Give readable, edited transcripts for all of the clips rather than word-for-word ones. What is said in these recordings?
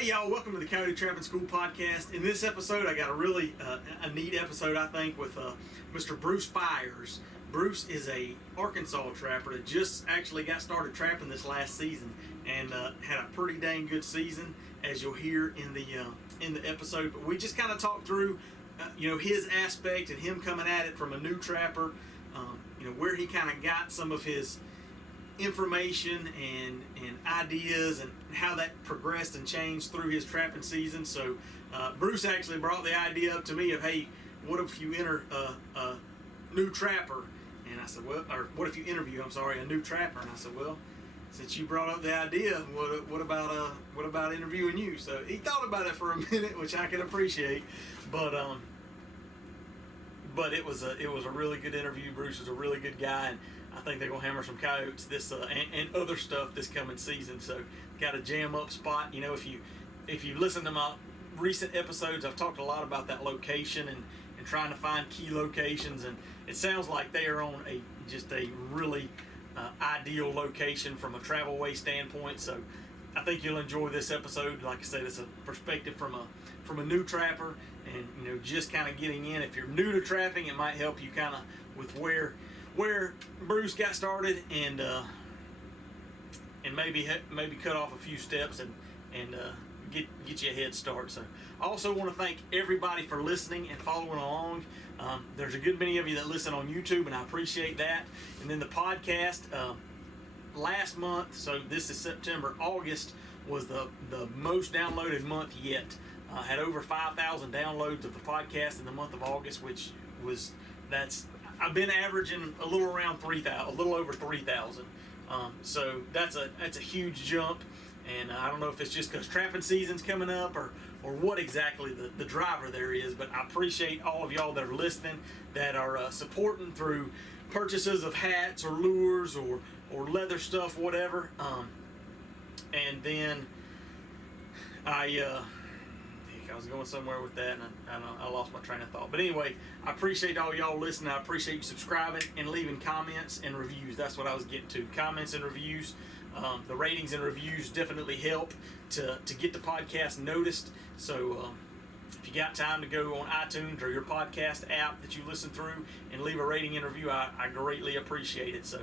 Hey y'all, welcome to the Coyote Trapping School podcast. In this episode, I got a really a neat episode, I think, with Mr. Bruce Fires. Bruce is a Arkansas trapper that just actually got started trapping this last season and had a pretty dang good season, as you'll hear in the episode. But we just kind of talked through, his aspect and him coming at it from a new trapper. Where he kind of got some of his information and ideas and how that progressed and changed through his trapping season. So Bruce actually brought the idea up to me of, hey, what if you enter a new trapper? And I said, well, or what if you interview, a new trapper? And I said, well, since you brought up the idea, what about interviewing you? So he thought about it for a minute, which I can appreciate, but it was a really good interview. Bruce is a really good guy, and I think they're gonna hammer some coyotes this and other stuff this coming season. So got a jam up spot. If you listen to my recent episodes, I've talked a lot about that location and trying to find key locations, and it sounds like they are on just a really ideal location from a travel way standpoint. So I think you'll enjoy this episode. Like I said, it's a perspective from a new trapper, and just kind of getting in. If you're new to trapping, it might help you kind of with where Bruce got started, and maybe cut off a few steps and get you a head start. So I also want to thank everybody for listening and following along. There's a good many of you that listen on YouTube, and I appreciate that. And then the podcast last month, so this is September, August was the most downloaded month yet. Had over 5,000 downloads of the podcast in the month of August, which was I've been averaging a little around 3,000, a little over 3,000. So that's a huge jump, and I don't know if it's just because trapping season's coming up or what exactly the driver there is, but I appreciate all of y'all that are listening, that are supporting through purchases of hats or lures or leather stuff, whatever. And then I was going somewhere with that, and I lost my train of thought. But anyway, I appreciate all y'all listening. I appreciate you subscribing and leaving comments and reviews. That's what I was getting to. Comments and reviews. The ratings and reviews definitely help to get the podcast noticed. So if you got time to go on iTunes or your podcast app that you listen through and leave a rating and review, I greatly appreciate it. So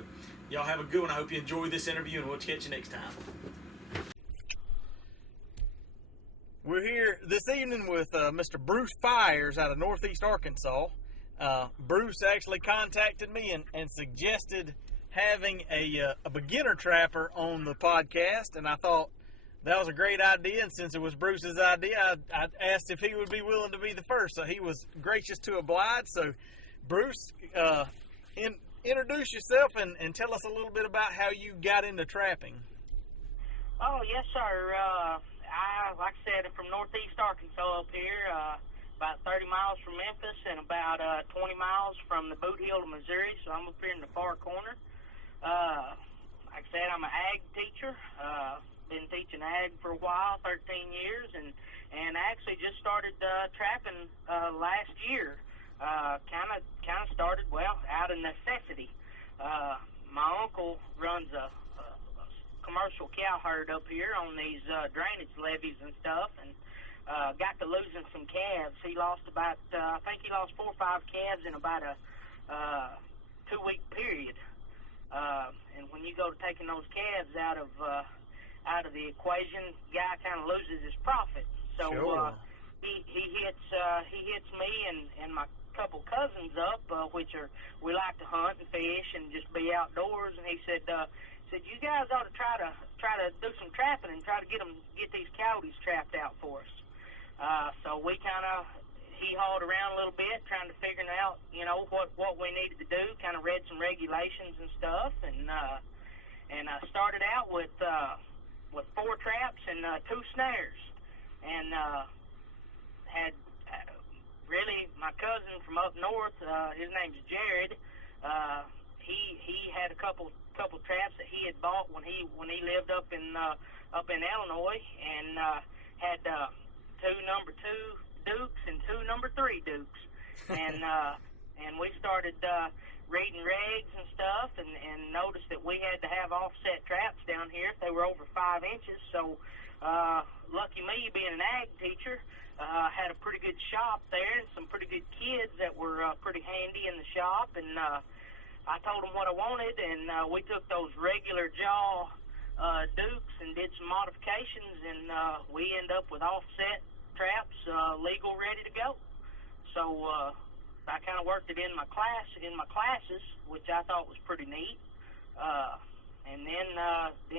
y'all have a good one. I hope you enjoyed this interview, and we'll catch you next time. We're here this evening with Mr. Bruce Fires out of Northeast Arkansas. Bruce actually contacted me and suggested having a beginner trapper on the podcast, and I thought that was a great idea. And since it was Bruce's idea, I asked if he would be willing to be the first. So he was gracious to oblige. So Bruce, introduce yourself and tell us a little bit about how you got into trapping. Oh, yes, sir. Like I said, I'm from Northeast Arkansas up here, about 30 miles from Memphis and about 20 miles from the boot hill to Missouri, so I'm up here in the far corner. Like I said, I'm an ag teacher. Been teaching ag for a while, 13 years, and actually just started trapping last year. Kind of started, out of necessity. My uncle runs a commercial cow herd up here on these drainage levees and stuff, and got to losing some calves. He lost about, I think he lost 4 or 5 calves in about a 2-week period. And when you go to taking those calves out of the equation, guy kind of loses his profit. So sure. He hits me and my couple cousins up, we like to hunt and fish and just be outdoors. And he said, you guys ought to try to do some trapping and try to get these coyotes trapped out for us. So we he hauled around a little bit trying to figure out, what we needed to do, kind of read some regulations and stuff, and I started out with 4 traps and 2 snares, and had really my cousin from up north, his name's Jared. He had a couple traps that he had bought when he lived up in Illinois, and had 2 number 2 Dukes and 2 number 3 Dukes, and we started reading regs and stuff, and noticed that we had to have offset traps down here if they were over 5 inches. So lucky me, me, being an ag teacher, had a pretty good shop there and some pretty good kids that were pretty handy in the shop. And I told them what I wanted, and we took those regular jaw dukes and did some modifications, and we end up with offset traps, legal, ready to go. So I kind of worked it in my classes, which I thought was pretty neat. And then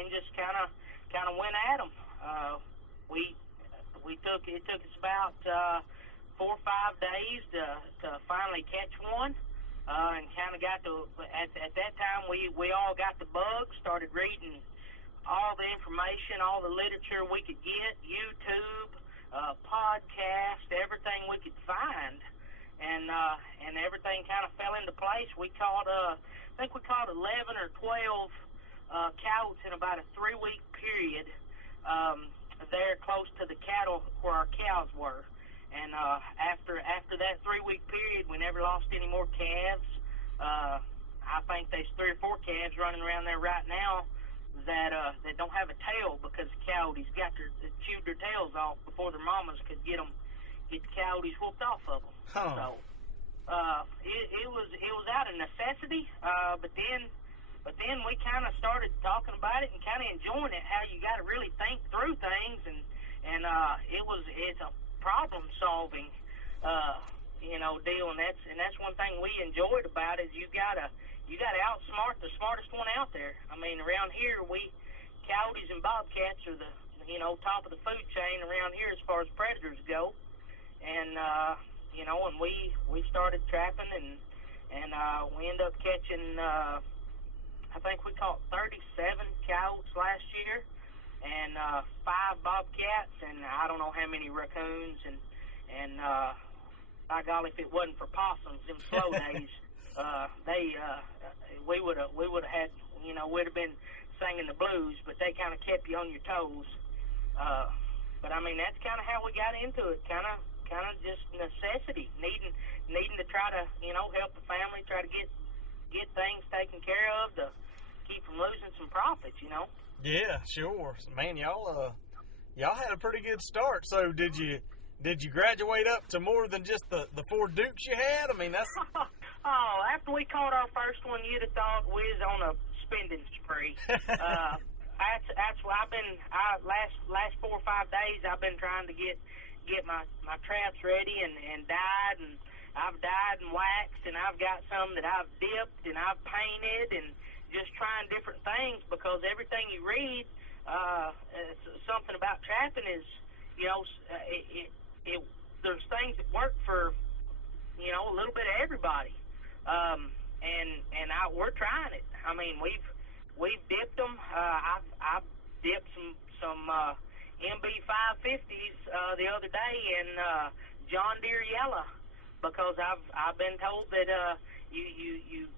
just kind of went at them. It took us about 4 or 5 days to finally catch one, and kind of got to at that time we all got the bug, started reading all the information, all the literature we could get, YouTube, podcast, everything we could find, and everything kind of fell into place. We caught I think we caught 11 or 12 coyotes in about a 3-week period there close to the cattle where our cows were. And after that 3-week period, we never lost any more calves. I think there's 3 or 4 calves running around there right now that don't have a tail because the coyotes chewed their tails off before their mamas could get the coyotes whooped off of them. Huh. So it was out of necessity, but then we kind of started talking about it and kind of enjoying it. How you got to really think through things, and it's a problem solving deal, and that's one thing we enjoyed about it. Is you gotta outsmart the smartest one out there. I mean, around here coyotes and bobcats are the top of the food chain around here as far as predators go, and and we started trapping, and we ended up catching I think we caught 37 coyotes last year, and 5 bobcats, and I don't know how many raccoons, and by golly, if it wasn't for possums, them slow days, we would have had, we'd have been singing the blues, but they kind of kept you on your toes. But I mean, that's kind of how we got into it, kind of just necessity, needing to try to, help the family, try to get things taken care of to keep from losing some profits, Yeah, sure. Man, y'all had a pretty good start. So did you graduate up to more than just the 4 dukes you had? I mean, that's after we caught our first one, you'd have thought we was on a spending spree. That's what I've been. Last 4 or 5 days, I've been trying to get my traps ready and dyed, and I've dyed and waxed, and I've got some that I've dipped and I've painted, and just trying different things, because everything you read, something about trapping is, there's things that work for, a little bit of everybody, and we're trying it. I mean, we've dipped them. I've dipped some MB 550s the other day in John Deere yellow, because I've been told that you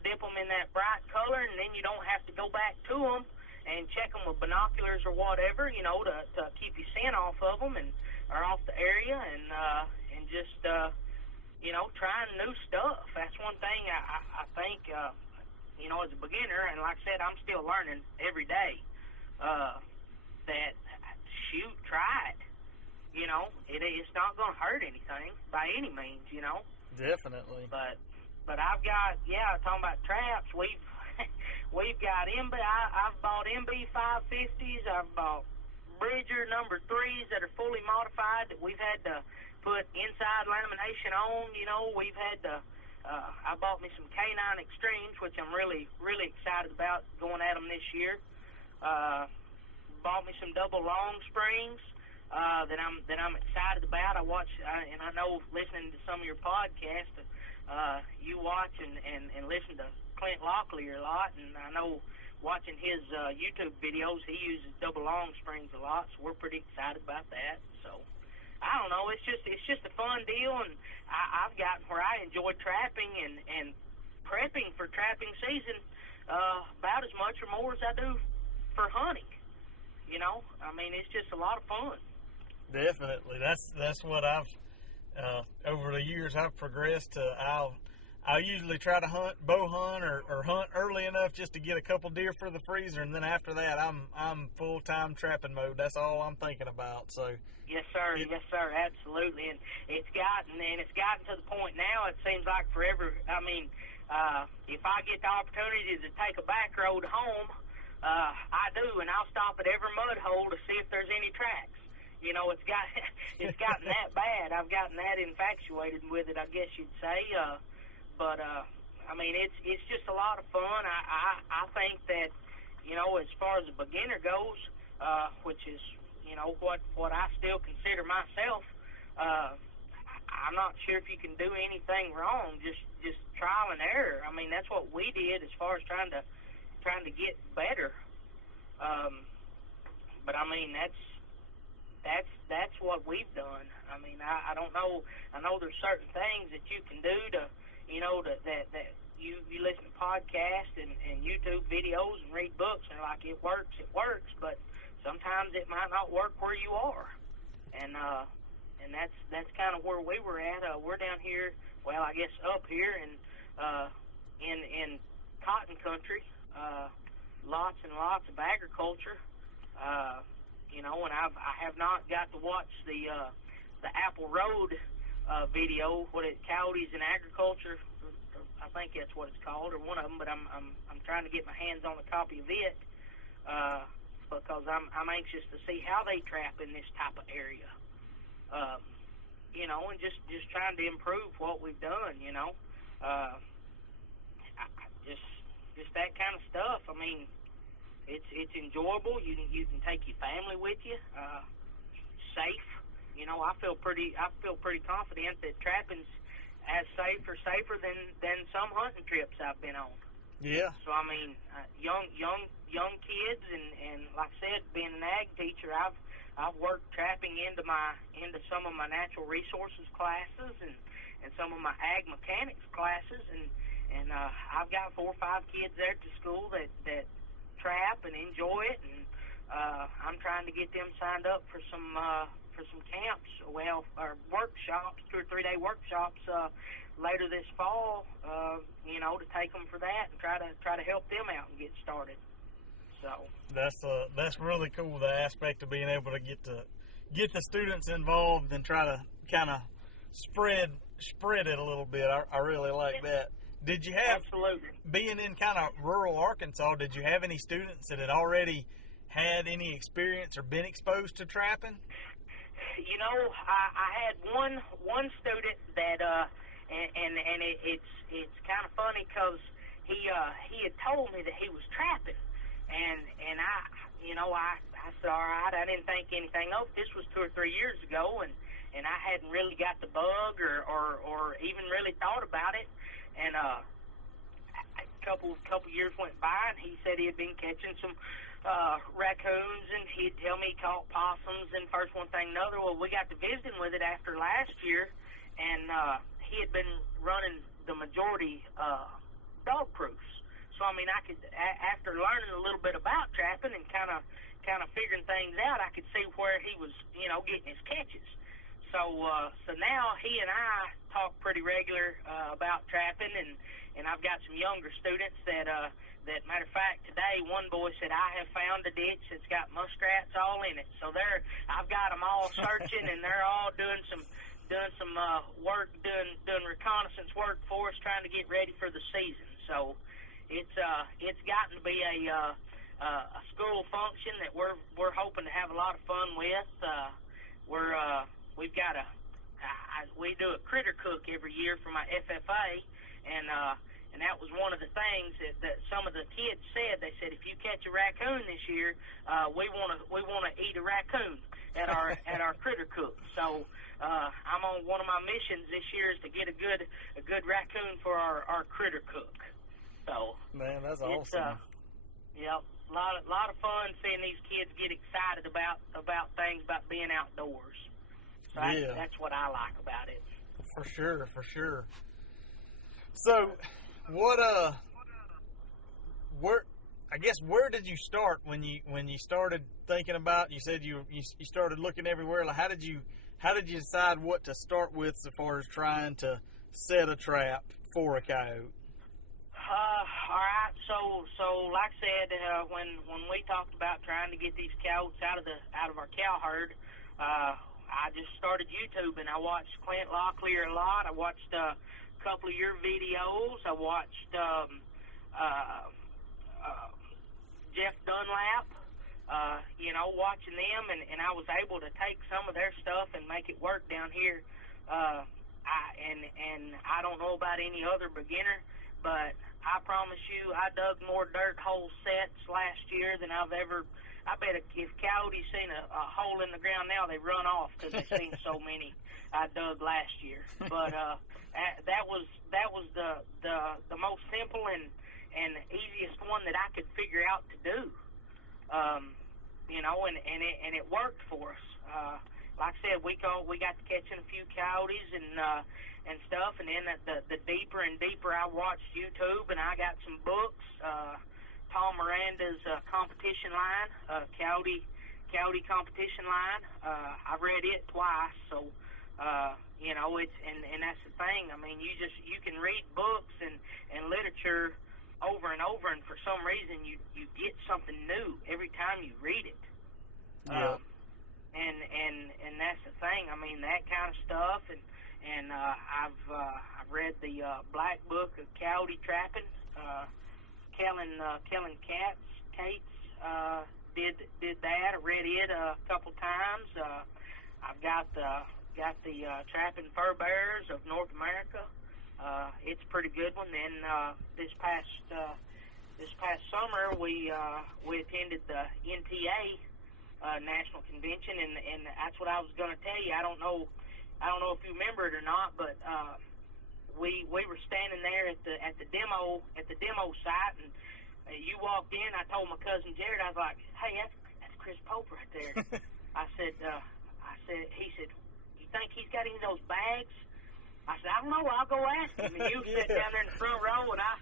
dip them in that bright color, and then you don't have to go back to them and check them with binoculars or whatever, to keep your scent off of them or off the area, and just trying new stuff. That's one thing I think as a beginner, and like I said, I'm still learning every day. That try it. It's not going to hurt anything by any means. definitely. But I've got, talking about traps, we've got I've bought MB 550s, I've bought Bridger number 3s that are fully modified that we've had to put inside lamination on. We've had to, I bought me some Canine Extremes, which I'm really, really excited about going at them this year. Bought me some double long springs that I'm excited about. I watch, and I know listening to some of your podcasts, you watch and listen to Clint Locklear a lot, and I know watching his YouTube videos, he uses double long springs a lot, so we're pretty excited about that. So I don't know, it's just a fun deal, and I've gotten where I enjoy trapping and prepping for trapping season about as much or more as I do for hunting. I mean, it's just a lot of fun. Definitely, that's what I've over the years I've progressed to. I usually try to bow hunt or hunt early enough just to get a couple deer for the freezer, and then after that, I'm full-time trapping mode. That's all I'm thinking about. So. Yes, sir. Yes, sir. Absolutely. And it's gotten to the point now. It seems like forever. I mean, if I get the opportunity to take a back road home, I do, and I'll stop at every mud hole to see if there's any tracks. You know, it's gotten that bad. I've gotten that infatuated with it, I guess you'd say. But I mean, it's just a lot of fun. I think that, you know, as far as a beginner goes, which is, you know, what I still consider myself, I'm not sure if you can do anything wrong. Just trial and error. I mean, that's what we did as far as trying to get better. But I mean, that's what we've done. I mean, I don't know. I know there's certain things that you can do to, you know, that you listen to podcasts and YouTube videos and read books, and like, it works, but sometimes it might not work where you are. And that's kind of where we were at. We're down here, well, I guess up here in cotton country, lots and lots of agriculture. You know, and I have not got to watch the Apple Road video, Coyotes in Agriculture, I think that's what it's called, or one of them. But I'm trying to get my hands on a copy of it because I'm anxious to see how they trap in this type of area. You know, and just trying to improve what we've done. You know, just that kind of stuff. I mean, it's enjoyable. You can take your family with you. Safe. You know, I feel pretty confident that trapping's as safer than some hunting trips I've been on. Yeah. So I mean, young kids, and like I said, being an ag teacher, I've worked trapping into some of my natural resources classes and some of my ag mechanics classes, and I've got 4 or 5 kids there at the school that trap and enjoy it, and I'm trying to get them signed up for some camps, or workshops, 2 or 3 day workshops later this fall. You know, to take them for that and try to help them out and get started. So that's really cool. The aspect of being able to get the students involved and try to kind of spread it a little bit. I really like that. Did you have, absolutely, being in kind of rural Arkansas, did you have any students that had already had any experience or been exposed to trapping? You know, I had one student that, and it's kind of funny because he had told me that he was trapping, and I said, all right, I didn't think anything of it. This was 2 or 3 years ago, and I hadn't really got the bug or even really thought about it. And a couple years went by, and he said he had been catching some raccoons, and he'd tell me he caught possums, and first one thing another. Well, we got to visiting with it after last year, and he had been running the majority dog proofs. So I mean, I could, after learning a little bit about trapping and kind of figuring things out, I could see where he was, you know, getting his catches. So now he and I talk pretty regular about trapping, and I've got some younger students that matter of fact, today one boy said, I have found a ditch that's got muskrats all in it. So I've got them all searching, and they're all doing some work, doing reconnaissance work for us, trying to get ready for the season. So it's gotten to be a school function that we're hoping to have a lot of fun with. We've got we do a critter cook every year for my FFA, and that was one of the things that some of the kids said. They said, if you catch a raccoon this year, we want to eat a raccoon at our critter cook. So I'm on one of my missions this year is to get a good raccoon for our critter cook. So man, that's awesome. Yep, a lot of fun seeing these kids get excited about things, about being outdoors. So yeah, that's what I like about it. For sure. So, where did you start when you started thinking about? You said you started looking everywhere. Like, how did you decide what to start with as far as trying to set a trap for a coyote? All right. So like I said, when we talked about trying to get these coyotes out of our cow herd, I just started YouTube and I watched Clint Locklear a lot. I watched a couple of your videos. I watched Jeff Dunlap. Watching them, and I was able to take some of their stuff and make it work down here. I don't know about any other beginner, but I promise you, I dug more dirt hole sets last year than I've ever. I bet if coyotes seen a hole in the ground now, they run off because they've seen so many I dug last year. But that was the most simple and easiest one that I could figure out to do. And it worked for us. Like I said, we got to catching a few coyotes and stuff, and then the deeper and deeper I watched YouTube, and I got some books. Tom Miranda's competition line, coyote competition line. I read it twice, so it's and that's the thing. I mean, you can read books and literature over and over, and for some reason you get something new every time you read it. Yeah. And that's the thing. I mean, that kind of stuff, and I've read the Black Book of Coyote Trapping. Kellen Cates did that. I read it a couple times. I've got the Trapping Fur Bearers of North America. It's a pretty good one. Then this past summer we attended the NTA National Convention, and that's what I was going to tell you. I don't know if you remember it or not, but we were standing there at the demo site, and you walked in. I told my cousin Jared, I was like, "Hey, that's Chris Pope right there." He said, "You think he's got any of those bags?" I said, "I don't know. I'll go ask him." And you sat down there in the front row, and I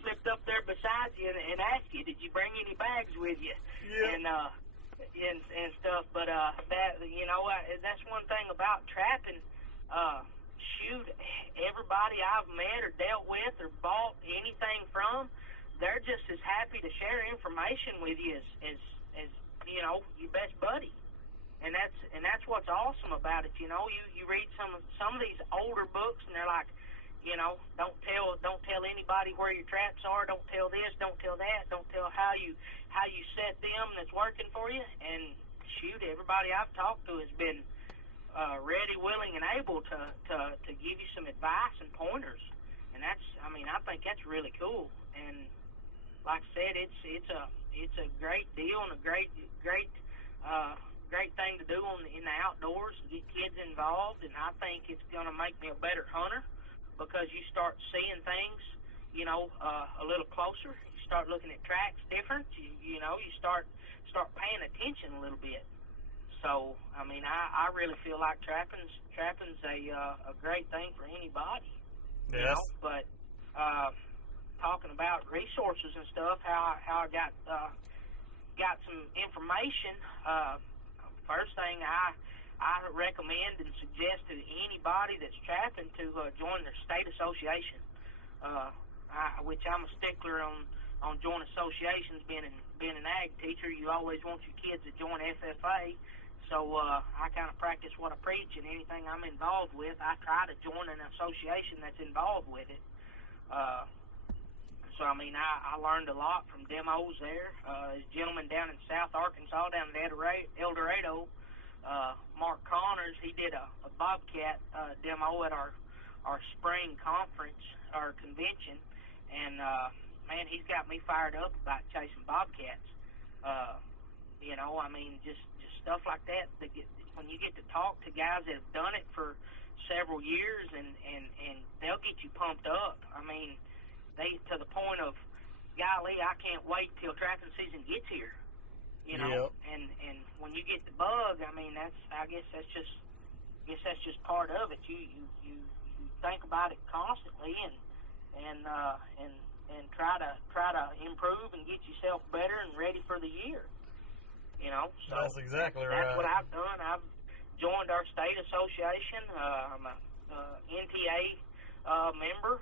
slipped up there beside you and asked you, "Did you bring any bags with you?" Yeah. And stuff. But that's one thing about trapping. Shoot, everybody I've met or dealt with or bought anything from, they're just as happy to share information with you as your best buddy. And that's what's awesome about it. You read some of these older books, and they're like, don't tell anybody where your traps are. Don't tell this. Don't tell that. Don't tell how you set them that's working for you. And shoot, everybody I've talked to has been ready, willing, and able to give you some advice and pointers. And I think that's really cool. And like I said, it's a great deal and a great thing to do in the outdoors and get kids involved. And I think it's going to make me a better hunter, because you start seeing things, a little closer. You start looking at tracks different. You start paying attention a little bit. So, I mean, I really feel like trapping's a great thing for anybody. Yes. But talking about resources and stuff, how I got some information. First thing I recommend and suggest to anybody that's trapping to join their state association, which I'm a stickler on joint associations. Being an ag teacher, you always want your kids to join FFA. So I kind of practice what I preach, and anything I'm involved with, I try to join an association that's involved with it. So, I mean, I learned a lot from demos there. There's a gentleman down in South Arkansas, down at El Dorado, Mark Connors, he did a bobcat demo at our spring conference, our convention, and, man, he's got me fired up about chasing bobcats. I mean, just stuff like that. When you get to talk to guys that have done it for several years, and they'll get you pumped up. I mean, they to the point of, golly, I can't wait till trapping season gets here. Yep. And when you get the bug, I mean, I guess that's just part of it. You think about it constantly and try to improve and get yourself better and ready for the year. So that's exactly right. That's what I've done. I've joined our state association. I'm a NTA member.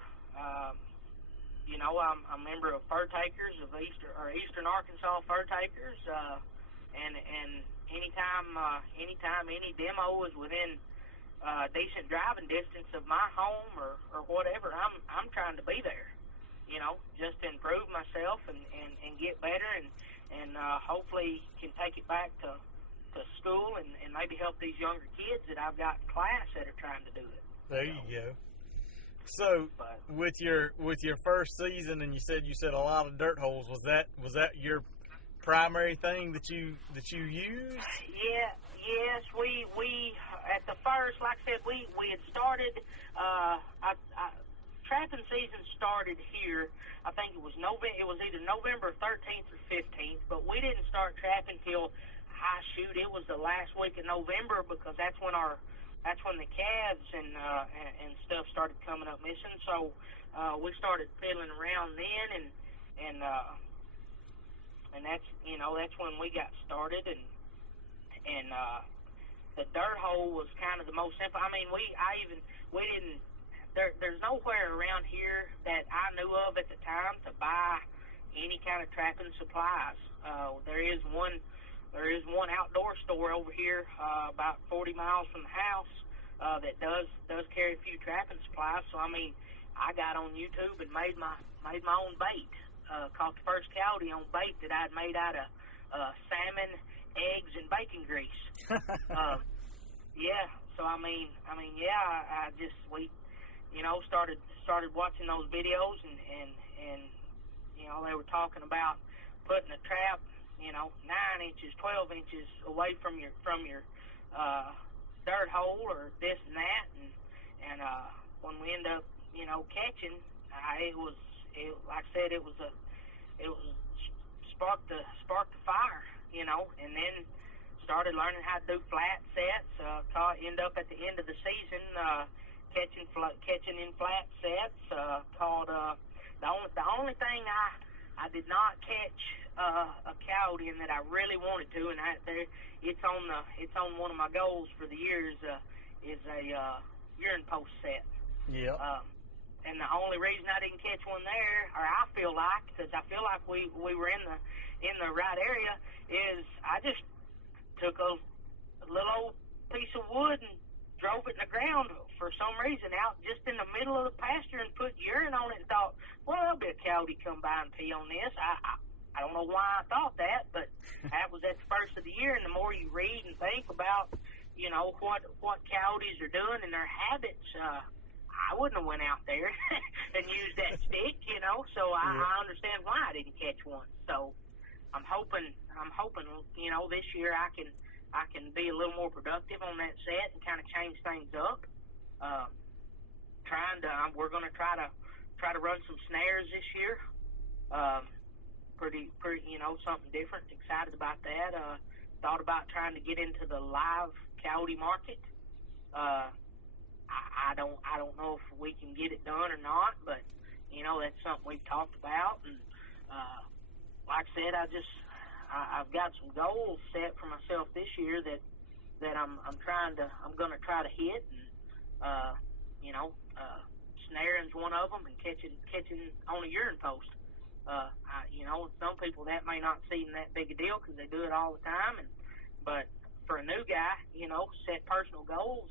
you know, I'm a member of Fur Takers of Eastern Arkansas Fur Takers, and anytime any demo is within decent driving distance of my home or whatever, I'm trying to be there, you know, just to improve myself and get better and hopefully can take it back to school and maybe help these younger kids that I've got in class that are trying to do it. There you go. So with your first season, and you said a lot of dirt holes, was that your primary thing that you used? Yeah, yes, we at the first, like I said, we had started trapping season started here. I think it was either November 13th or 15th, but we didn't start trapping till it was the last week of November, because that's when the calves and stuff started coming up missing. So we started fiddling around then, and that's, you know, that's when we got started, and the dirt hole was kind of the most simple. I mean, there's nowhere around here that I knew of at the time to buy any kind of trapping supplies. There is one outdoor store over here, about 40 miles from the house, that does carry a few trapping supplies. So I mean, I got on YouTube and made my own bait. Caught the first coyote on bait that I'd made out of salmon, eggs, and bacon grease. Yeah. So I mean, yeah. We, you know, started watching those videos, and you know, they were talking about putting a trap, you know, 9 inches, 12 inches away from your dirt hole or this and that, and when we end up, you know, catching, it was like I said, it was sparked the fire, you know, and then started learning how to do flat sets. End up at the end of the season catching in flat sets. The only thing I did not catch a coyote in that I really wanted to, and it's on one of my goals for the year is a urine post set. Yeah. And the only reason I didn't catch one there, or I feel like we were in the right area, is I just took a little old piece of wood and drove it in the ground for some reason out just in the middle of the pasture and put urine on it and thought, well, there'll be a coyote come by and pee on this. I don't know why I thought that, but that was at the first of the year, and the more you read and think about, you know, what coyotes are doing and their habits, I wouldn't have went out there and used that stick, you know. So I understand why I didn't catch one. So I'm hoping, you know, this year I can be a little more productive on that set and kind of change things up. We're going to try to run some snares this year. Pretty, you know, something different. Excited about that. Thought about trying to get into the live coyote market. I don't know if we can get it done or not, but you know, that's something we've talked about. And like I said, I've got some goals set for myself this year that I'm going to try to hit, and you know, snaring's one of them, and catching on a urine post. You know, some people that may not seem that big a deal because they do it all the time, but for a new guy, you know, set personal goals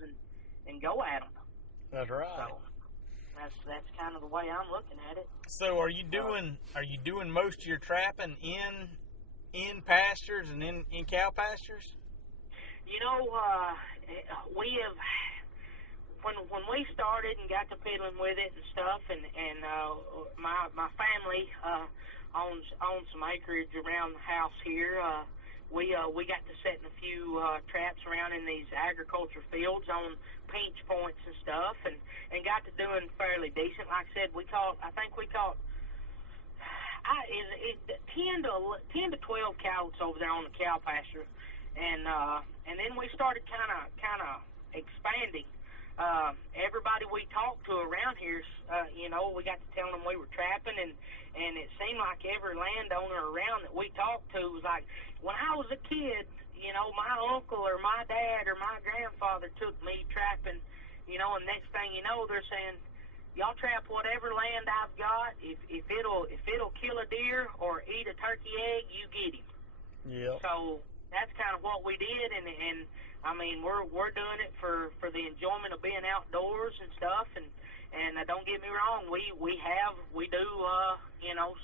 and go at them. That's right. So that's kind of the way I'm looking at it. So are you doing most of your trapping in pastures and in cow pastures? You know, we have, when we started and got to fiddling with it and stuff, and my family owns some acreage around the house here. We got to setting a few traps around in these agriculture fields on pinch points and stuff, and got to doing fairly decent. Like I said, I think we caught 10 to 12 coyotes over there on the cow pasture, and then we started kind of expanding. Everybody we talked to around here, you know, we got to tell them we were trapping, and it seemed like every landowner around that we talked to was like, when I was a kid, you know, my uncle or my dad or my grandfather took me trapping, you know, and next thing you know, they're saying, y'all trap whatever land I've got. If it'll kill a deer or eat a turkey egg, you get him. Yeah. So that's kind of what we did, and I mean we're doing it for the enjoyment of being outdoors and stuff. And don't get me wrong, we do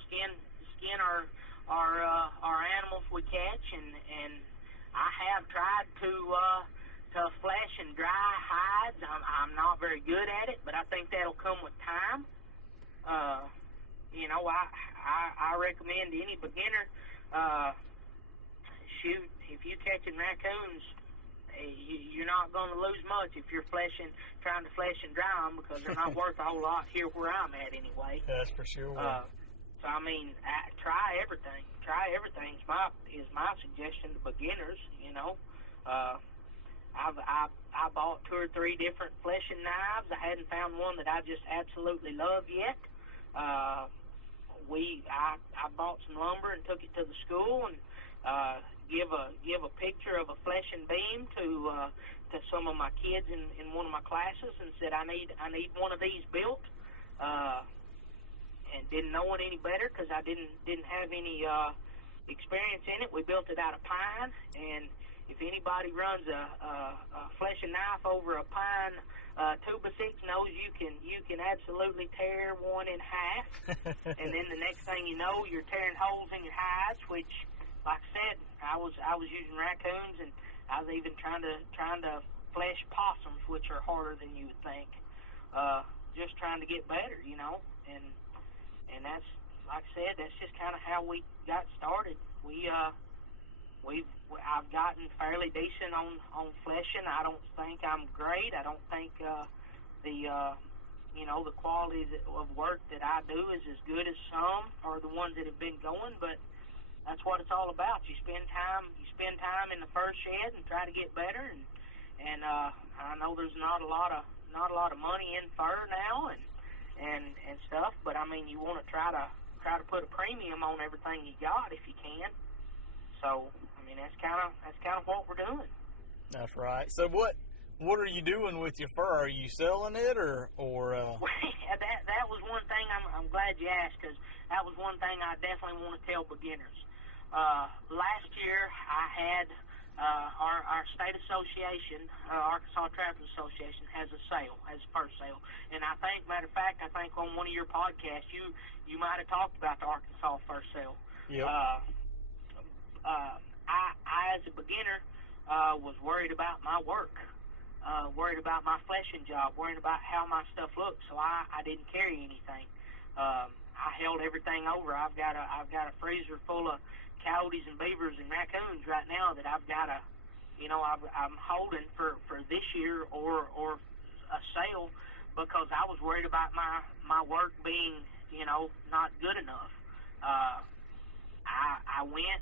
skin our animals we catch, and I have tried to flesh and dry hides. I'm not very good at it, but I think that'll come with time. I recommend to any beginner, shoot, if you're catching raccoons, you're not going to lose much if you're trying to flesh and dry them, because they're not worth a whole lot here where I'm at anyway. That's for sure. So I mean, try everything. Try everything is my suggestion to beginners. I bought 2 or 3 different fleshing knives. I hadn't found one that I just absolutely love yet. I bought some lumber and took it to the school and give a picture of a fleshing beam to some of my kids in one of my classes, and said I need one of these built. And didn't know it any better because I didn't have any experience in it. We built it out of pine, and if anybody runs a fleshing knife over a pine 2x6 knows you can absolutely tear one in half, and then the next thing you know, you're tearing holes in your hides. Which, like I said, I was using raccoons, and I was even trying to flesh possums, which are harder than you would think. Just trying to get better, and that's, like I said, that's just kind of how we got started. I've gotten fairly decent on fleshing. I don't think I'm great. I don't think the quality of work that I do is as good as some or the ones that have been going. But that's what it's all about. You spend time in the fur shed and try to get better. And I know there's not a lot of money in fur now and stuff. But I mean, you want to try to put a premium on everything you got if you can. So, I mean, that's kind of what we're doing. That's right. So what are you doing with your fur? Are you selling it or? That was one thing. I'm glad you asked, because that was one thing I definitely want to tell beginners. Last year I had our state association, Arkansas Trappers Association, has a fur sale, and I think, matter of fact, on one of your podcasts you might have talked about the Arkansas fur sale. Yep. I as a beginner was worried about my work, worried about my fleshing job, worried about how my stuff looked, so I didn't carry anything. I held everything over. I've got a freezer full of coyotes and beavers and raccoons right now that I've got I'm holding for this year or a sale, because I was worried about my work being not good enough. I went.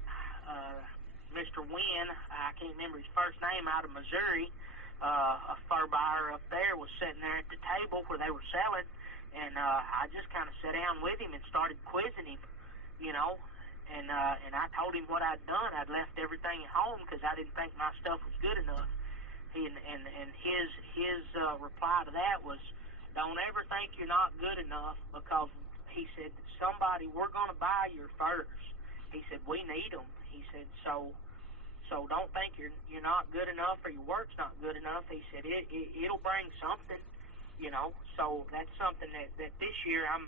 Mr. Wynn, I can't remember his first name, out of Missouri, a fur buyer up there, was sitting there at the table where they were selling, and I just kind of sat down with him and started quizzing him, and I told him what I'd done. I'd left everything at home because I didn't think my stuff was good enough. And his reply to that was, "Don't ever think you're not good enough, because," he said, "we're going to buy your furs." He said, "We need them." He said, so don't think you're not good enough or your work's not good enough. He said, it'll bring something, So that's something that this year I'm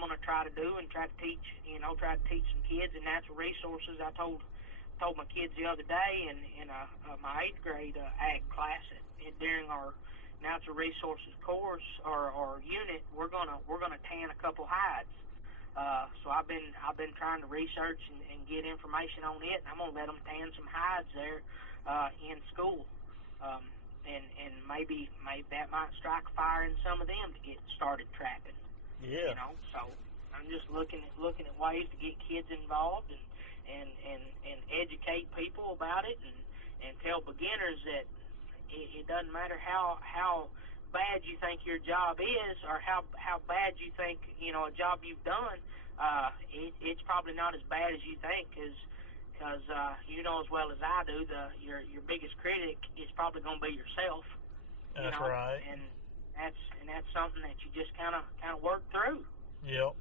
going to try to do and try to teach some kids in natural resources. I told my kids the other day in my 8th grade ag class during our natural resources course or unit, we're gonna tan a couple hides. So I've been trying to research and get information on it, and I'm gonna let them tan some hides there in school, and maybe that might strike a fire in some of them to get started trapping. Yeah. So I'm just looking at ways to get kids involved and educate people about it, and tell beginners that it doesn't matter how bad you think your job is, or how bad you think a job you've done, it's probably not as bad as you think, because as well as I do, your biggest critic is probably going to be yourself. That's right. that's something that you just kind of work through. Yep.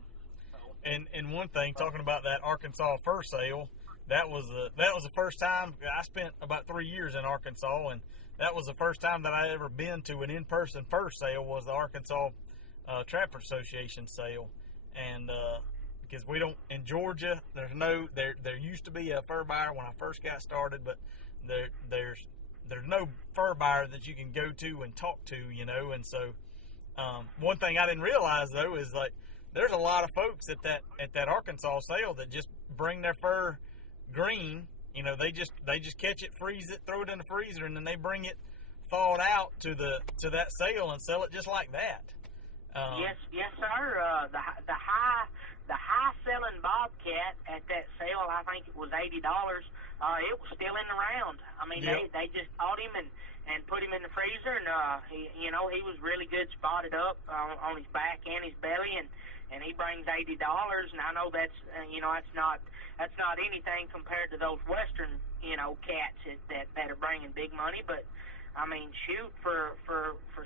So, And one thing, talking about that Arkansas fur sale, that was the first time. I spent about 3 years in Arkansas, and that was the first time that I ever been to an in-person fur sale. Was the Arkansas Trapper Association sale, and because we don't in Georgia, there used to be a fur buyer when I first got started, but there's no fur buyer that you can go to and talk to, and so one thing I didn't realize though is like there's a lot of folks at that Arkansas sale that just bring their fur green. They just catch it, freeze it, throw it in the freezer, and then they bring it thawed out to that sale and sell it just like that. Yes, sir. The high selling bobcat at that sale, I think it was $80. It was still in the round. I mean, yep. they just caught him and put him in the freezer, and he was really good, spotted up on his back and his belly, and he brings $80. And I know that's that's not anything compared to those western cats that are bringing big money, but I mean, shoot, for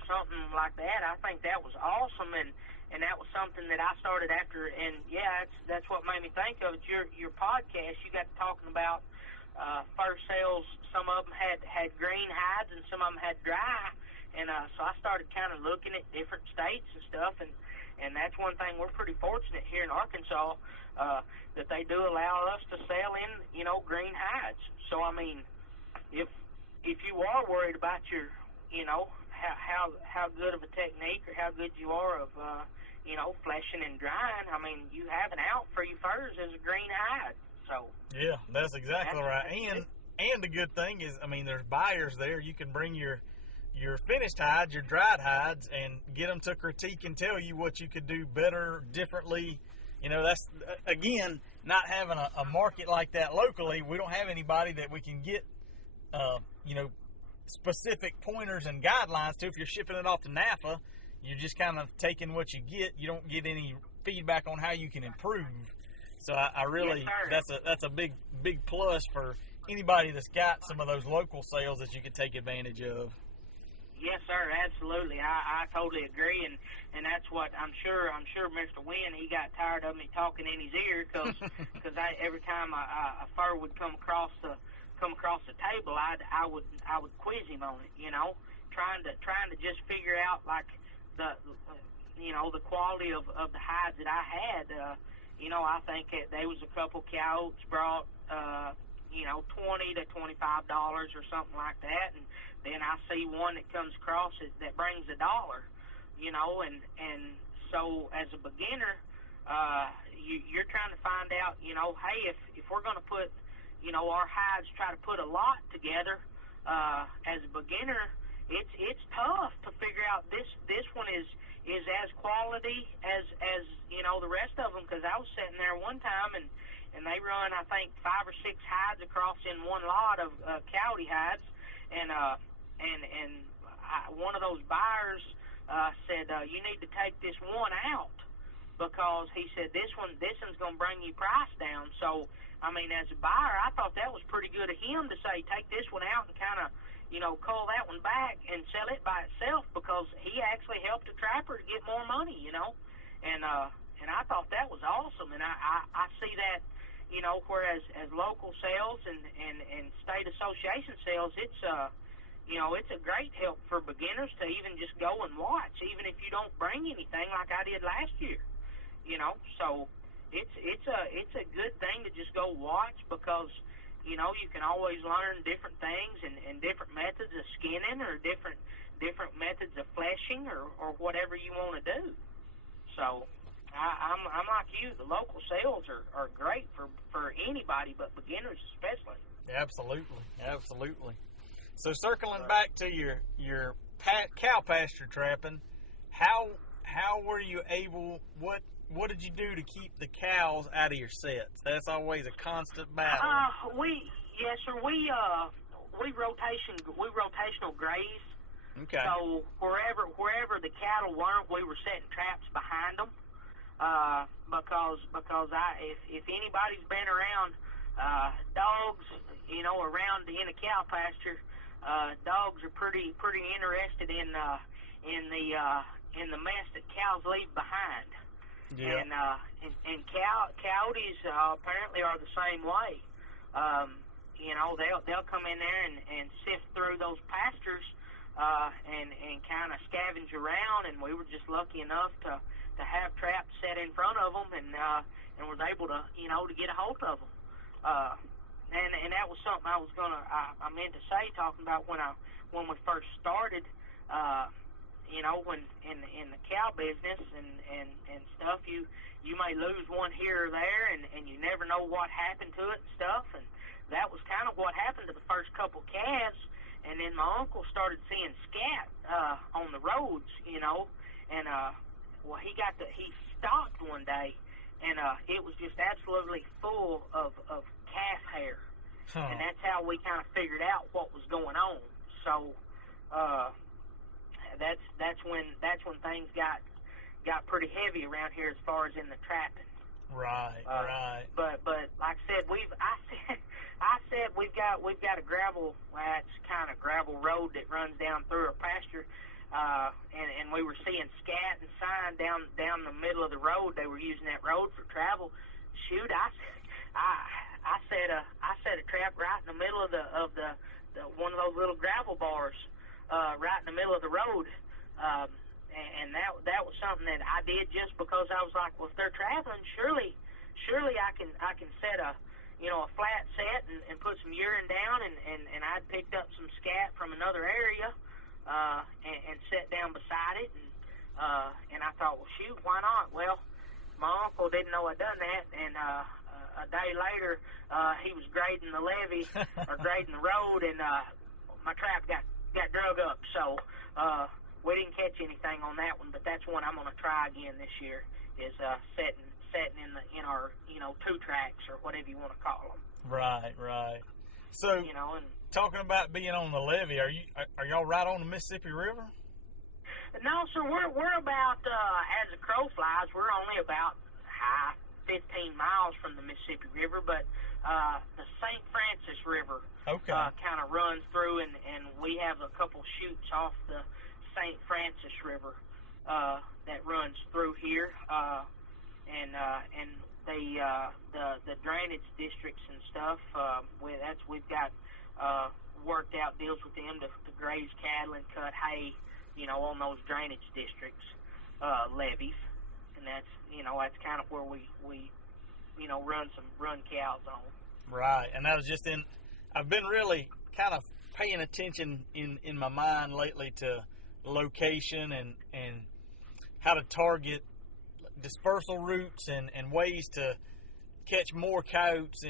something like that, I think that was awesome, and that was something that I started after, and yeah, that's what made me think of it. Your podcast, you got to talking about fur sales. Some of them had green hides, and some of them had dry, and so I started kind of looking at different states and stuff, and that's one thing we're pretty fortunate here in Arkansas that they do allow us to sell in green hides. So I mean, if you are worried about your, how good of a technique or how good you are of, fleshing and drying, I mean, you have an out for your furs as a green hide. So yeah, that's exactly right. And the good thing is, I mean, there's buyers there. You can bring your finished hides, your dried hides, and get them to critique and tell you what you could do better, differently. That's again not having a market like that locally. We don't have anybody that we can get. Specific pointers and guidelines to. If you're shipping it off to NAFA, you're just kind of taking what you get. You don't get any feedback on how you can improve. So I really, yes, that's a big plus for anybody that's got some of those local sales that you can take advantage of. Yes, sir, absolutely. I totally agree, and that's what I'm sure Mr. Wynn, he got tired of me talking in his ear because every time a fur would come across the table, I would quiz him on it, trying to just figure out like the quality of the hides that I had. I think there was a couple coyotes brought $20 to $25 or something like that, and then I see one that comes across that brings $1, and so as a beginner, you're trying to find out, hey, if we're going to put our hides, try to put a lot together. As a beginner, it's tough to figure out this one is as quality as the rest of them, because I was sitting there one time and they run, I think, 5 or 6 hides across in one lot of coyote hides, and one of those buyers said, you need to take this one out, because he said this one's going to bring your price down. So I mean, as a buyer, I thought that was pretty good of him to say, take this one out and kind of, cull that one back and sell it by itself, because he actually helped the trapper get more money, and I thought that was awesome. And I see that, whereas as local sales and state association sales, it's a great help for beginners to even just go and watch, even if you don't bring anything like I did last year, so it's a good thing to just go watch, because you can always learn different things and different methods of skinning, or different methods of fleshing, or whatever you want to do. So I'm like you. The local sales are great for anybody, but beginners especially. Absolutely. So circling back to your cow pasture trapping, how were you able? What did you do to keep the cows out of your sets? That's always a constant battle. We rotational graze. Okay. So wherever the cattle weren't, we were setting traps behind them. Because if anybody's been around dogs, around in a cow pasture, dogs are pretty interested in the mess that cows leave behind. Yeah. And coyotes apparently are the same way. They'll come in there and sift through those pastures and kind of scavenge around. And we were just lucky enough to have traps set in front of them and was able to to get a hold of them. And that was something I meant to say, talking about when we first started. When in the cow business and stuff, you may lose one here or there, and you never know what happened to it and stuff. And that was kind of what happened to the first couple calves. And then my uncle started seeing scat on the roads, and he stopped one day, and it was just absolutely full of calf hair. Huh. And that's how we kind of figured out what was going on. So that's when things got pretty heavy around here as far as in the trapping. Right, right. But like I said, we've got a gravel road that runs down through our pasture, and we were seeing scat and sign down the middle of the road. They were using that road for travel. Shoot, I set a trap right in the middle of the one of those little gravel bars, right in the middle of the road. And that was something that I did just because I was like, well, if they're traveling, surely I can set a flat set and put some urine down, and I'd picked up some scat from another area and set down beside it, and I thought, well, shoot, why not? Well, my uncle didn't know I'd done that, and a day later he was grading the levee or grading the road, and my trap got drug up, so we didn't catch anything on that one, but that's one I'm going to try again this year, is setting in our two tracks or whatever you want to call them. Right. So and talking about being on the levee, are y'all right on the Mississippi River? no, sir, we're about as the crow flies, we're only about 15 miles from the Mississippi River, but the St. Francis River kind of runs through, and we have a couple chutes off the St. Francis River that runs through here, and the drainage districts and stuff. We've got worked out deals with them to graze cattle and cut hay, on those drainage districts levees, and that's kind of where we run cows on. Right, and that was just I've been really kind of paying attention in my mind lately to location and how to target dispersal routes and ways to catch more coyotes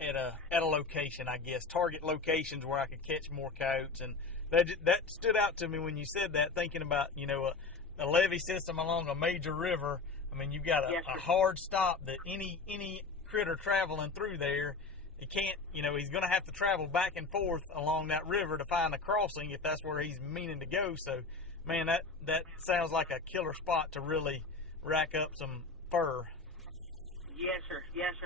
at a location, I guess. Target locations where I could catch more coyotes, and that stood out to me when you said that, thinking about a levee system along a major river. I mean, you've got a hard stop that any critter traveling through there, he can't, he's going to have to travel back and forth along that river to find a crossing if that's where he's meaning to go. So, man, that sounds like a killer spot to really rack up some fur. Yes, sir.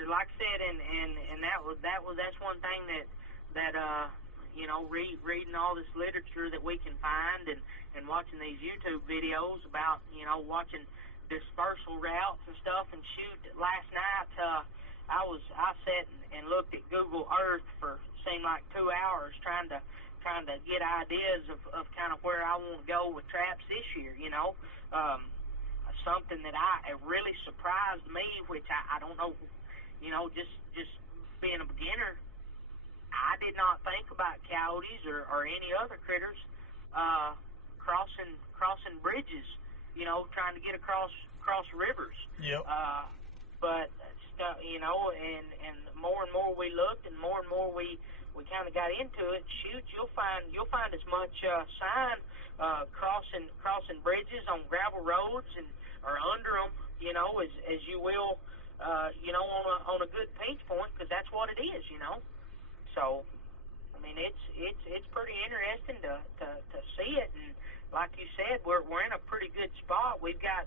Like I said, and that's one thing that reading all this literature that we can find and watching these YouTube videos about watching dispersal routes and stuff. And shoot, last night I sat and looked at Google Earth for seemed like 2 hours trying to get ideas of kind of where I want to go with traps this year. Something that it really surprised me, which I don't know, just being a beginner, I did not think about coyotes or any other critters crossing bridges, trying to get across rivers. Yep. But and more and more we looked, and more we kind of got into it. Shoot, you'll find as much sign crossing bridges on gravel roads or under them, as you will, on a good pinch point, because that's what it is, So, I mean, it's pretty interesting to see it, and like you said, we're in a pretty good spot. We've got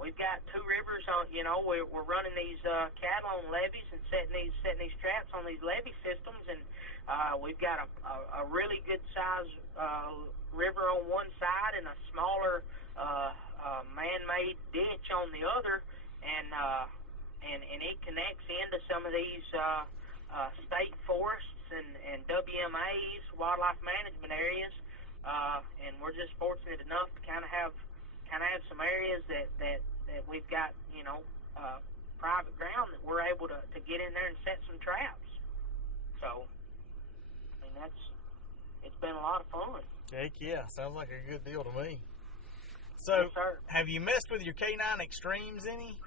we've got 2 rivers on. You know, we're running these cattle on levees and setting these traps on these levee systems, and we've got a really good size river on one side and a smaller man-made ditch on the other, and it connects into some of these state forests and WMAs, wildlife management areas, and we're just fortunate enough to kind of have some areas that we've got, you know, private ground that we're able to get in there and set some traps. So, I mean, it's been a lot of fun. Heck yeah, sounds like a good deal to me. So, Yes, sir. have you messed with your Canine Extremes any?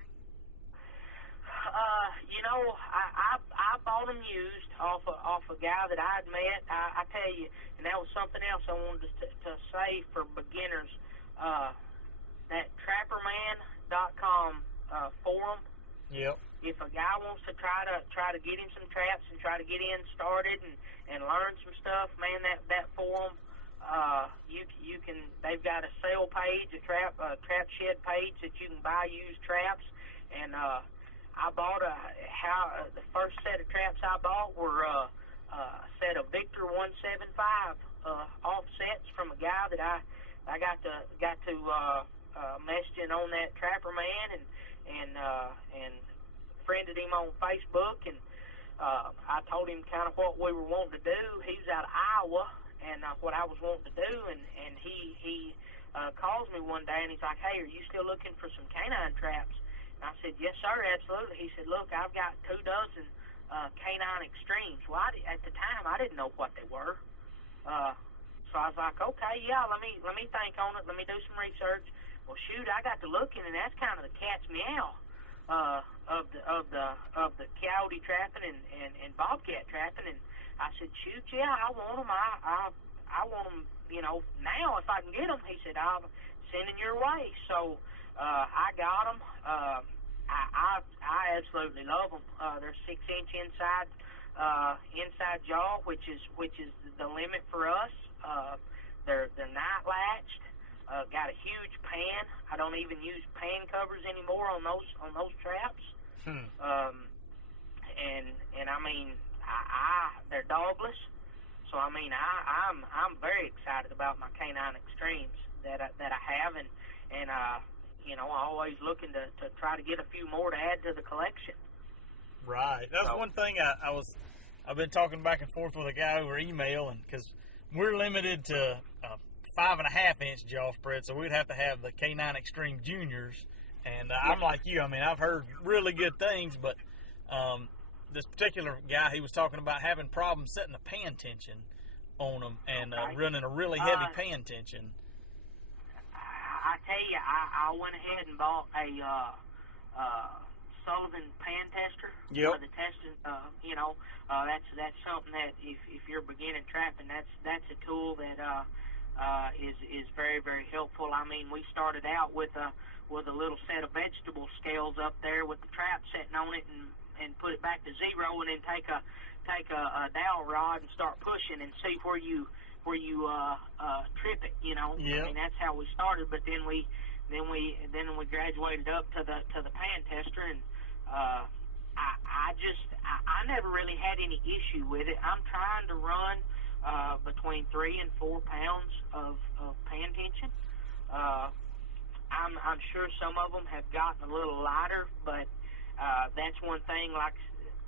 You know, I bought them used off a guy that I'd met. I tell you, and that was something else I wanted to say for beginners. That trapperman.com forum. Yep. If a guy wants to try to get in some traps and try to get in started and learn some stuff, man, that forum, you can. They've got a sale page, a trap shed page that you can buy used traps, and I bought the first set of traps I bought were a set of Victor 175 offsets from a guy that I got to messaging on that Trapper Man and friended him on Facebook, and I told him kind of what we were wanting to do. He's out of Iowa, and what I was wanting to do, and he calls me one day and he's like, "Hey, are you still looking for some canine traps?" And I said, "Yes, sir, absolutely." He said, "Look, I've got 2 dozen Canine Extremes." Well, at the time, I didn't know what they were. So I was like, "Okay, yeah, let me think on it. Let me do some research." Well, shoot, I got to looking, and that's kind of the cat's meow of the coyote trapping and bobcat trapping. And I said, "Shoot, yeah, I want them. I want them. You know, now if I can get them." He said, "I'm sending your way." So I got them. I absolutely love them. They're 6-inch inside jaw, which is the limit for us. They're night latched. Got a huge pan. I don't even use pan covers anymore on those traps. And I mean, they're dogless. So I mean, I'm very excited about my Canine Extremes that I have, and you know, always looking to try to get a few more to add to the collection. Right. That was one thing I've been talking back and forth with a guy over email, and because we're limited to 5.5-inch jaw spread, so we'd have to have the Canine Extreme Juniors. And I'm like you. I mean, I've heard really good things, but this particular guy, he was talking about having problems setting the pan tension on them and running a really heavy pan tension. I tell you, I went ahead and bought a Sullivan pan tester. Yep. For the testing, you know, that's something that if you're beginning trapping, that's a tool that is very, very helpful. I mean, we started out with a little set of vegetable scales up there with the trap sitting on it, and put it back to 0, and then take a dowel rod and start pushing and see where you trip it, you know. Yep. I mean, that's how we started, but then we graduated up to the pan tester, and I never really had any issue with it. I'm trying to run between 3 and 4 pounds of pan tension. I'm sure some of them have gotten a little lighter, but that's one thing. Like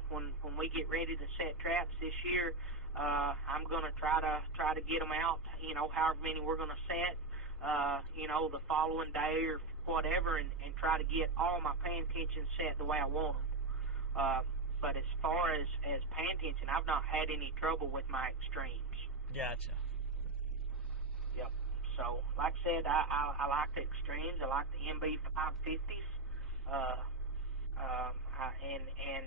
when we get ready to set traps this year, I'm going to try to get them out, you know, however many we're going to set, you know, the following day or whatever, and try to get all my pan tension set the way I want them. But as far as pan tension, I've not had any trouble with my Extremes. Gotcha. Yep. So, like I said, I like the Extremes. I like the MB 550s. And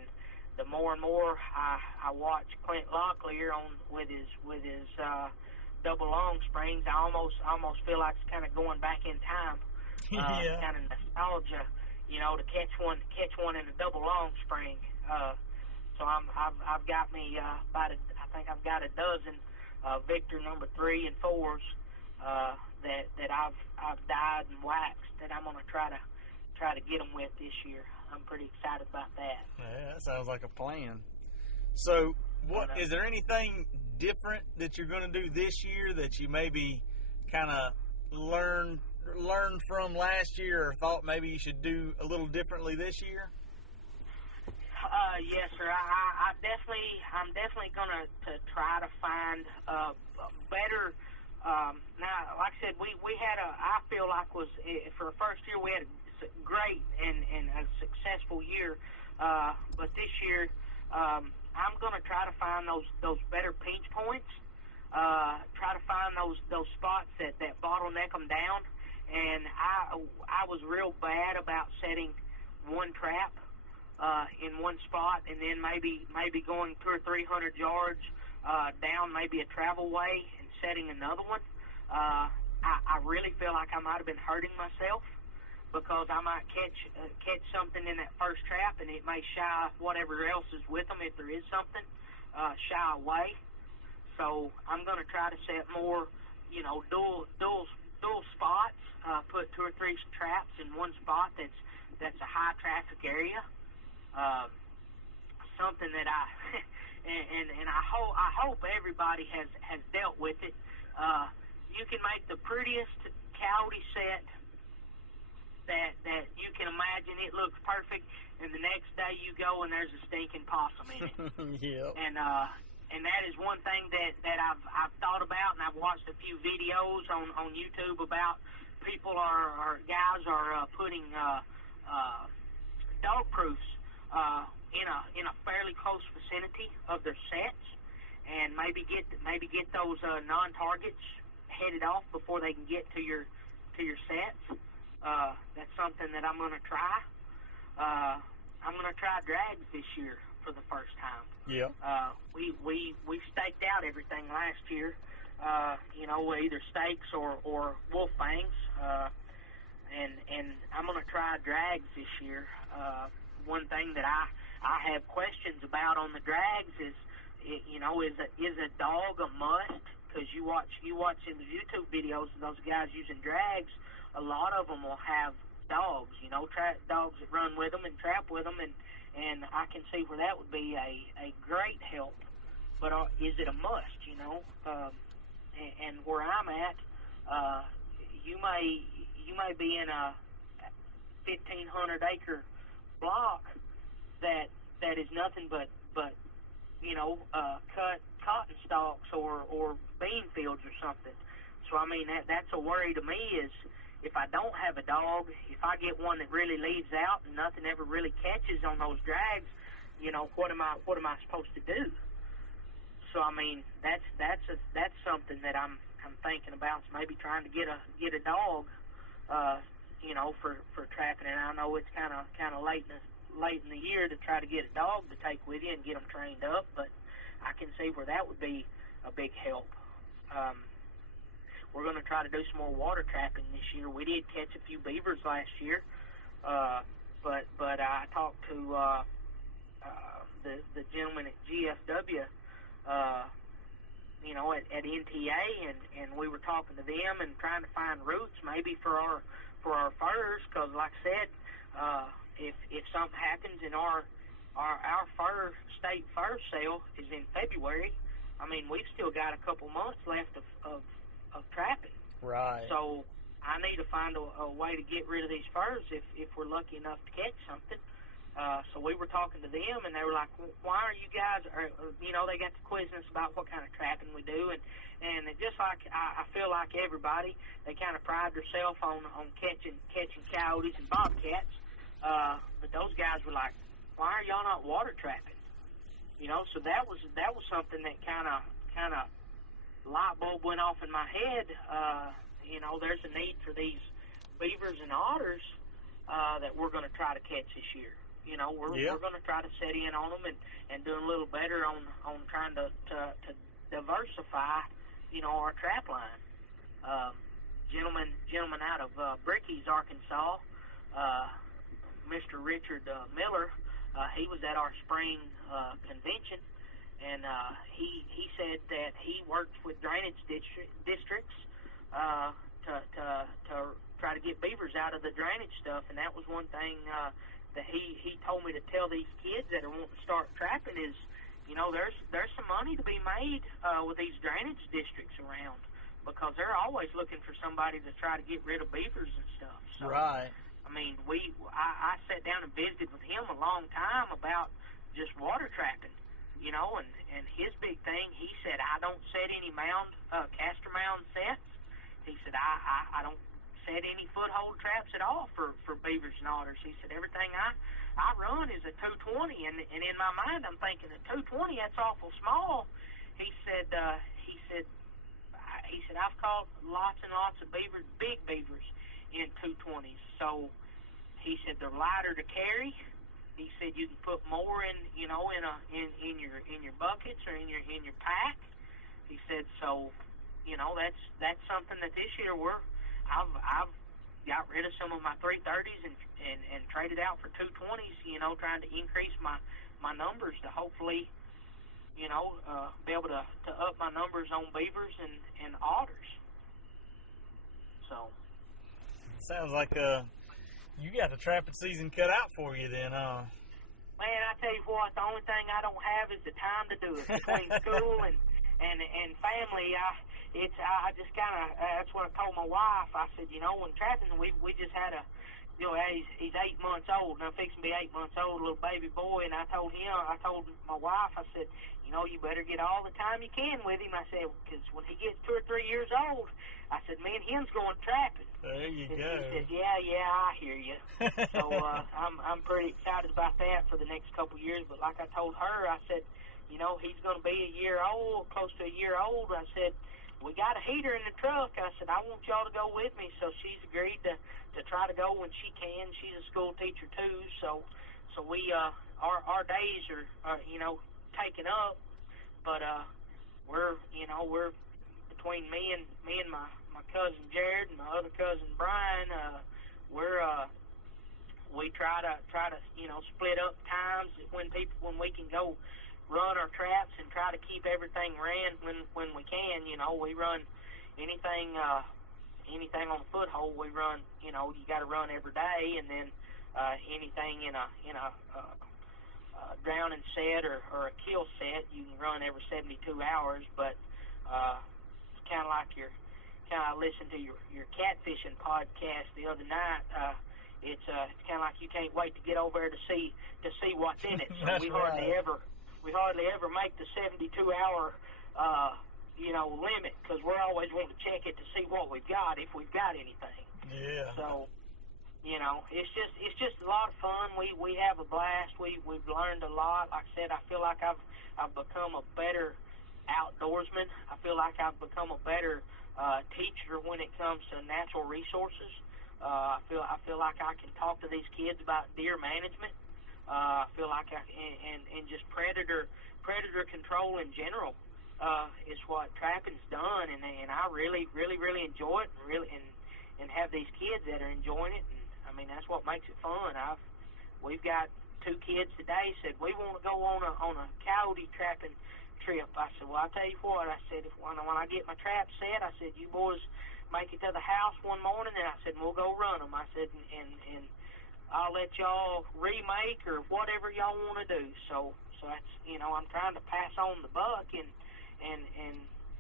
the more and more I watch Clint Locklear with his double long springs, I almost feel like it's kind of going back in time. Yeah. Kind of nostalgia, you know, to catch one in a double long spring. So I've got me I think I've got a dozen Victor number 3 and 4s that I've dyed and waxed that I'm gonna try to get them with this year. I'm pretty excited about that. Yeah, that sounds like a plan. So, what is there anything different that you're going to do this year that you maybe kind of learned from last year, or thought maybe you should do a little differently this year? Yes, sir. I'm definitely gonna try to find better. Now, like I said, we had I feel like was for the first year we had a great and a successful year, but this year I'm gonna try to find those better pinch points. Try to find those spots that bottleneck them down. And I was real bad about setting one trap in one spot, and then maybe going 200 or 300 yards down maybe a travel way and setting another one. I really feel like I might have been hurting myself, because I might catch something in that first trap, and it may shy whatever else is with them, if there is something, shy away. So I'm going to try to set more, dual spots. Put 2 or 3 traps in one spot that's a high traffic area. Something that and I hope everybody has dealt with it. You can make the prettiest coyote set that you can imagine. It looks perfect, and the next day you go and there's a stinking possum in it. Yep. And that is one thing that I've thought about, and I've watched a few videos on YouTube about people guys are putting dog proofs in a fairly close vicinity of their sets, and maybe get those non-targets headed off before they can get to your sets. That's something that I'm going to try. I'm going to try drags this year for the first time. Yeah. We staked out everything last year. Either steaks or wolf fangs. And I'm going to try drags this year. One thing that I have questions about on the drags is a dog a must? Because you watch in the YouTube videos of those guys using drags, a lot of them will have dogs, dogs that run with them and trap with them, and I can see where that would be a great help. But is it a must, and where I'm at, you may be in a 1,500 acre block that is nothing but cut cotton stalks or bean fields or something. So I mean that's a worry to me, is if I don't have a dog, if I get one that really leaves out and nothing ever really catches on those drags, what am I supposed to do? So I mean that's something that I'm thinking about, is maybe trying to get a dog, for trapping. And I know it's kind of late in the year to try to get a dog to take with you and get them trained up, but I can see where that would be a big help. We're going to try to do some more water trapping this year. We did catch a few beavers last year, but I talked to the gentleman at GFW, at NTA, and we were talking to them and trying to find routes maybe for our furs, because like I said, if something happens in our state fur sale is in February, I mean we've still got a couple months left of trapping. Right. So I need to find a way to get rid of these furs if we're lucky enough to catch something. So we were talking to them, and they were like, why are you guys, they got to quizzing us about what kind of trapping we do, and just like I feel like everybody, they kind of pride themselves on catching coyotes and bobcats, but those guys were like, why are y'all not water trapping? So that was something that kind of light bulb went off in my head. There's a need for these beavers and otters that we're going to try to catch this year. We're going to try to set in on them and do a little better on trying to diversify, our trap line. Gentleman out of Bricky's, Arkansas, Mr. Richard Miller, he was at our spring convention, and he said that he worked with drainage districts to try to get beavers out of the drainage stuff, and that was one thing that he told me to tell these kids that are wanting to start trapping is, you know, there's some money to be made with these drainage districts around, because they're always looking for somebody to try to get rid of beavers and stuff. So, right. I mean, I sat down and visited with him a long time about just water trapping, you know, and his big thing, he said, I don't set any castor mound sets. He said, I don't set any foothold traps at all for beavers and otters. He said, everything I run is a 220, and in my mind I'm thinking a 220, that's awful small. He said I've caught lots and lots of beavers, big beavers, in 220s. So he said they're lighter to carry. He said you can put more in, you know, in your buckets or in your pack. He said so. You know, that's something that this year I've got rid of some of my 330s and traded out for 220s. You know, trying to increase my numbers to hopefully, you know, be able to up my numbers on beavers and otters. So. Sounds like you got the trapping season cut out for you then, huh? Man, I tell you what, the only thing I don't have is the time to do it. Between school and family, I just kind of, that's what I told my wife. I said, you know, when trapping, we just had you know, he's 8 months old, now fixing to be 8 months old, a little baby boy, and I told my wife, I said, you know, you better get all the time you can with him. I said, because when he gets 2 or 3 years old, I said, me and him's going trapping. There you go. He said, yeah, I hear you. So I'm pretty excited about that for the next couple years. But like I told her, I said, you know, he's going to be a year old, close to a year old. I said, we got a heater in the truck. I said, I want y'all to go with me. So she's agreed to try to go when she can. She's a school teacher too. So we our days are you know, taken up, but we're between me and my cousin Jared and my other cousin Brian, we try to you know, split up times when we can go run our traps and try to keep everything ran when we can. You know, we run anything on the foothold. We run, you know, you got to run every day, and then anything in a drowning set or a kill set, you can run every 72 hours. But it's kind of like I listened to your catfishing podcast the other night. It's kind of like you can't wait to get over there to see what's in it. So That's we right. hardly ever make the 72-hour you know, limit, because we're always wanting to check it to see what we've got, if we've got anything. Yeah. So, you know, it's just a lot of fun. We have a blast. We've learned a lot. Like I said, I feel like I've become a better outdoorsman. I feel like I've become a better teacher when it comes to natural resources. I feel like I can talk to these kids about deer management. I feel like and just predator control in general is what trapping's done, and I really enjoy it, and have these kids that are enjoying it, and I mean that's what makes it fun. We've got 2 kids today said we want to go on a coyote trapping trip. I said, well, I'll tell you what. I said, when I get my trap set, I said, you boys make it to the house one morning, and I said, we'll go run them. I said, and I'll let y'all remake or whatever y'all want to do. So that's, you know, I'm trying to pass on the buck, and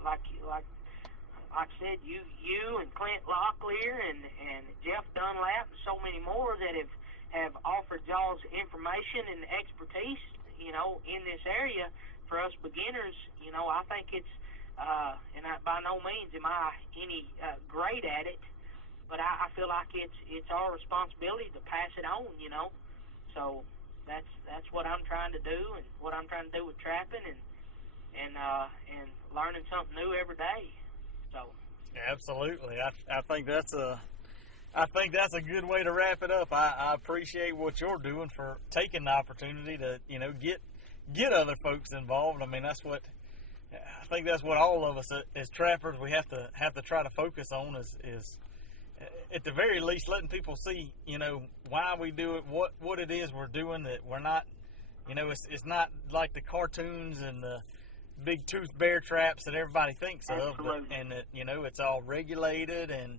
like I said, you and Clint Locklear and Jeff Dunlap and so many more that have offered y'all's information and expertise, you know, in this area for us beginners. You know, I think it's and by no means am I any great at it, but I feel like it's our responsibility to pass it on, you know. So that's what I'm trying to do, and what I'm trying to do with trapping, and learning something new every day. So absolutely, I think that's a good way to wrap it up. I appreciate what you're doing for taking the opportunity to, you know, get other folks involved. I mean, I think that's what all of us as trappers we have to try to focus on is at the very least letting people see, you know, why we do it, what it is we're doing, that we're not, you know, it's not like the cartoons and the big tooth bear traps that everybody thinks Absolutely. of, and that, you know, it's all regulated, and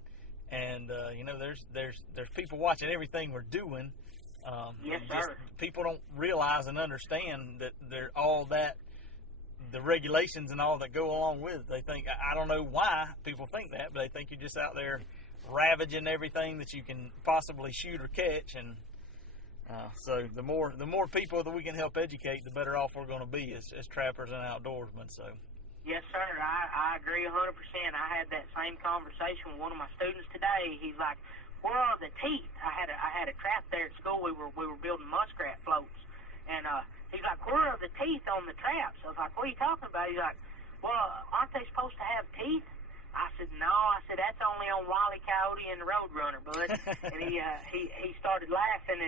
and you know, there's people watching everything we're doing. Yes, sir. People don't realize and understand that they're all that, the regulations and all that go along with it. They think, I don't know why people think that, but they think you're just out there ravaging everything that you can possibly shoot or catch. And so the more people that we can help educate, the better off we're going to be as trappers and outdoorsmen. So. Yes, sir. I agree 100%. I had that same conversation with one of my students today. He's like, "Where are the teeth?" I had a trap there at school. We were building muskrat floats, and he's like, "Where are the teeth on the traps?" I was like, "What are you talking about?" He's like, "Well, aren't they supposed to have teeth?" I said, "No." I said, "That's only on Wile E. Coyote and the Roadrunner, bud." And he started laughing,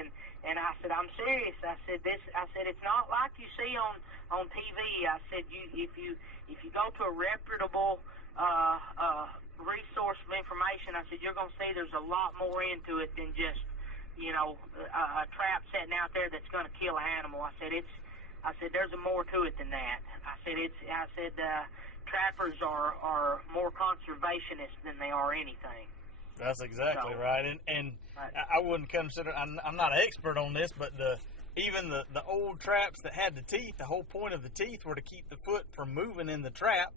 and I said, "I'm serious." I said, "It's not like you see on TV." I said, if you go to a reputable resource of information, I said, you're going to see there's a lot more into it than just, you know, a trap sitting out there that's going to kill an animal. I said there's more to it than that. I said trappers are more conservationists than they are anything. That's exactly right. And I wouldn't consider, I'm not an expert on this, but even the old traps that had the teeth, the whole point of the teeth were to keep the foot from moving in the trap,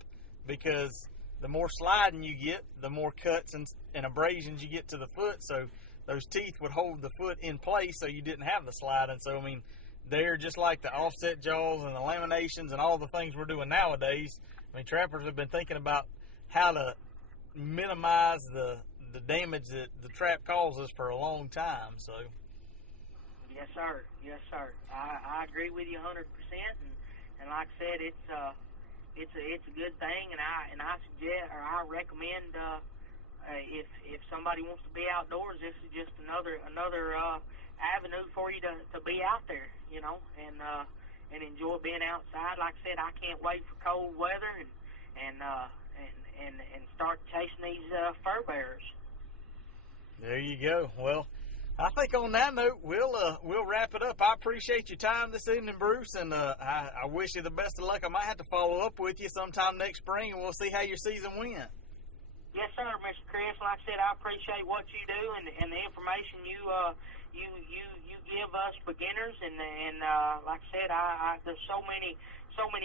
because the more sliding you get, the more cuts and abrasions you get to the foot. So those teeth would hold the foot in place so you didn't have the sliding. So, I mean, they're just like the offset jaws and the laminations and all the things we're doing nowadays. I mean, trappers have been thinking about how to minimize the damage that the trap causes for a long time. So. Yes, sir. Yes, sir. I agree with you 100%. And like I said, it's a good thing, and I suggest, or I recommend, if somebody wants to be outdoors, this is just another avenue for you to be out there, you know, and enjoy being outside. Like I said, I can't wait for cold weather and start chasing these fur bearers. There you go. Well, I think on that note, we'll wrap it up. I appreciate your time this evening, Bruce, and I wish you the best of luck. I might have to follow up with you sometime next spring, and we'll see how your season went. Yes, sir, Mr. Chris. Like I said, I appreciate what you do and the information you give us beginners. And like I said, there's so many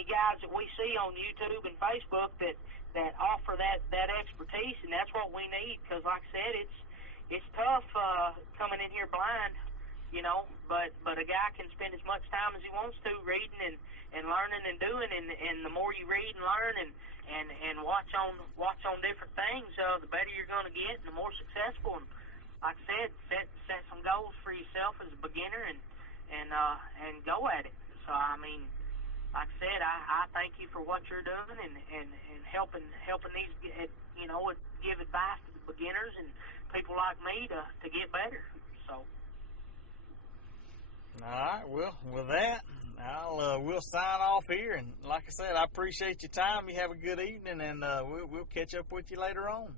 guys that we see on YouTube and Facebook that offer that expertise, and that's what we need. Because like I said, it's tough coming in here blind, you know, but a guy can spend as much time as he wants to reading and learning and doing, and the more you read and learn and watch on different things, the better you're going to get and the more successful. And like I said, set some goals for yourself as a beginner and go at it. So I mean, like I said, I thank you for what you're doing and helping these, you know, give advice to the beginners and people like me to get better. So. All right. Well, with that, we'll sign off here. And like I said, I appreciate your time. You have a good evening, and we'll catch up with you later on.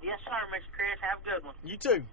Yes, sir, Mr. Chris. Have a good one. You too.